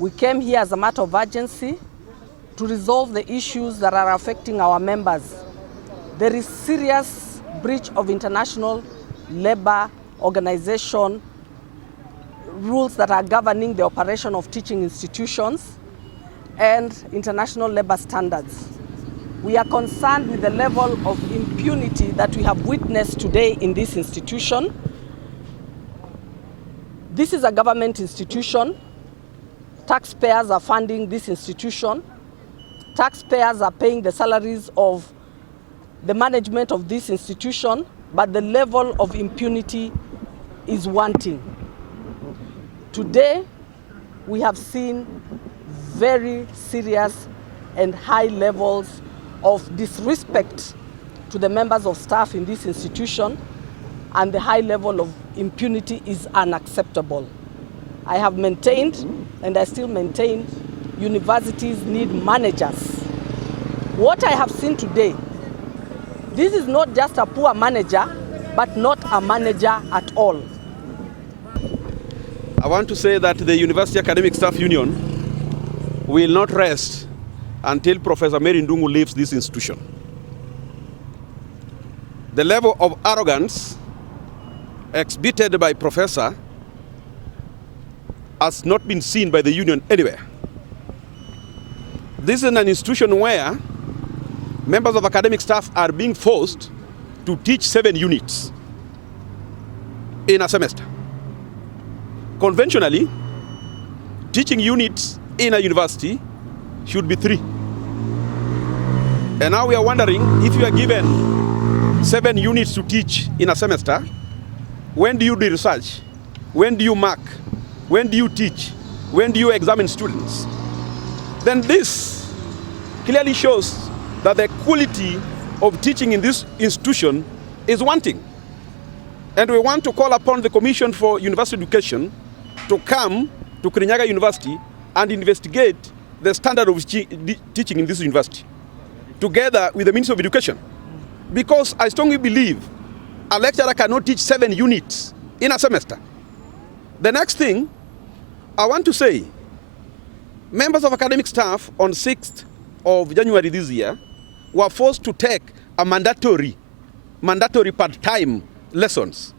We came here as a matter of urgency to resolve the issues that are affecting our members. There is serious breach of international labor organization rules that are governing the operation of teaching institutions and international labor standards. We are concerned with the level of impunity that we have witnessed today in this institution. This is a government institution. Taxpayers are funding this institution. Taxpayers are paying the salaries of the management of this institution, but the level of impunity is wanting. Today, we have seen very serious and high levels of disrespect to the members of staff in this institution, and the high level of impunity is unacceptable. I have maintained, and I still maintain, universities need managers. What I have seen today, this is not just a poor manager, but not a manager at all. I want to say that the University Academic Staff Union will not rest until Professor Mary Ndung'u leaves this institution. The level of arrogance exhibited by Professor has not been seen by the union anywhere. This is an institution where members of academic staff are being forced to teach 7 units in a semester. Conventionally, teaching units in a university should be 3. And now we are wondering, if you are given 7 units to teach in a semester, when do you do research? When do you mark? When do you teach? When do you examine students? Then this clearly shows that the quality of teaching in this institution is wanting. And we want to call upon the Commission for University Education to come to Kirinyaga University and investigate the standard of teaching in this university, together with the Ministry of Education. Because I strongly believe a lecturer cannot teach 7 units in a semester. The next thing I want to say, members of academic staff on 6th of January this year were forced to take a mandatory part-time lessons.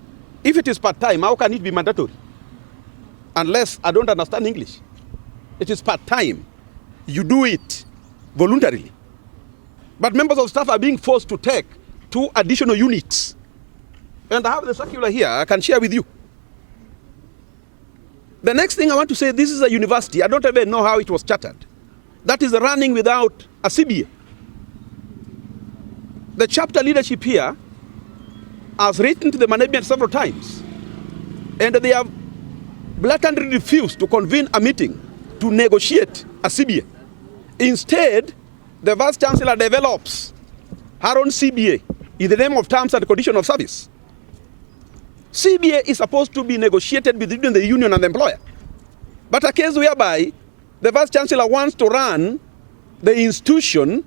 If it is part-time, how can it be mandatory? Unless I don't understand English. It is part-time. You do it voluntarily. But members of staff are being forced to take 2 additional units. And I have the circular here, I can share with you. The next thing I want to say, this is a university, I don't even know how it was chartered, that is running without a CBA. The chapter leadership here has written to the management several times, and they have blatantly refused to convene a meeting to negotiate a CBA. Instead, the Vice Chancellor develops her own CBA in the name of terms and conditions of service. CBA is supposed to be negotiated between the union and the employer. But a case whereby the Vice Chancellor wants to run the institution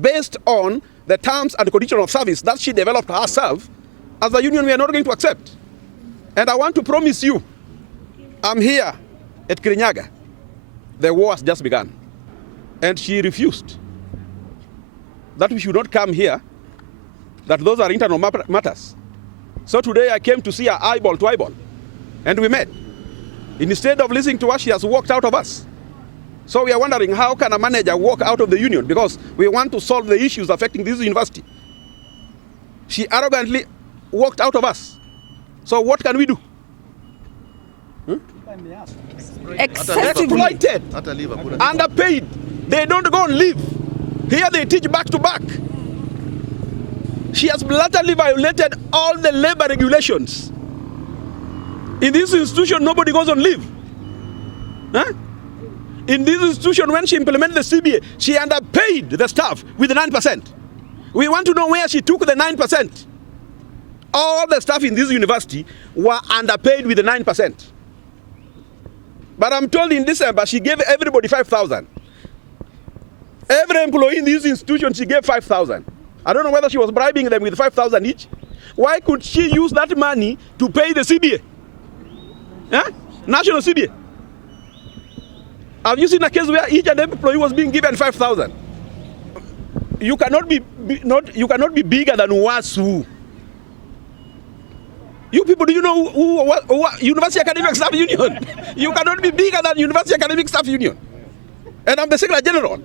based on the terms and conditions of service that she developed herself, as a union we are not going to accept. And I want to promise you, I'm here at Kirinyaga. The war has just begun. And she refused that we should not come here, that those are internal matters. So today I came to see her eyeball to eyeball, and we met. Instead of listening to us, she has walked out of us. So we are wondering, how can a manager walk out of the union? Because we want to solve the issues affecting this university. She arrogantly walked out of us. So what can we do? Exploited, underpaid. They don't go and live. Here they teach back to back. She has blatantly violated all the labor regulations. In this institution, nobody goes on leave. Huh? In this institution, when she implemented the CBA, she underpaid the staff with 9%. We want to know where she took the 9%. All the staff in this university were underpaid with the 9%. But I'm told in December, she gave everybody 5,000. Every employee in this institution, she gave 5,000. I don't know whether she was bribing them with 5,000 each. Why could she use that money to pay the CBA? National CBA. Have you seen a case where each and every employee was being given 5,000? You cannot be bigger than Uasu. You people, do you know who University Academic Staff Union? You cannot be bigger than University Academic Staff Union. And I'm the Secretary General.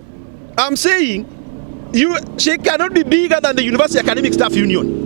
I'm saying she cannot be bigger than the University Academic Staff Union.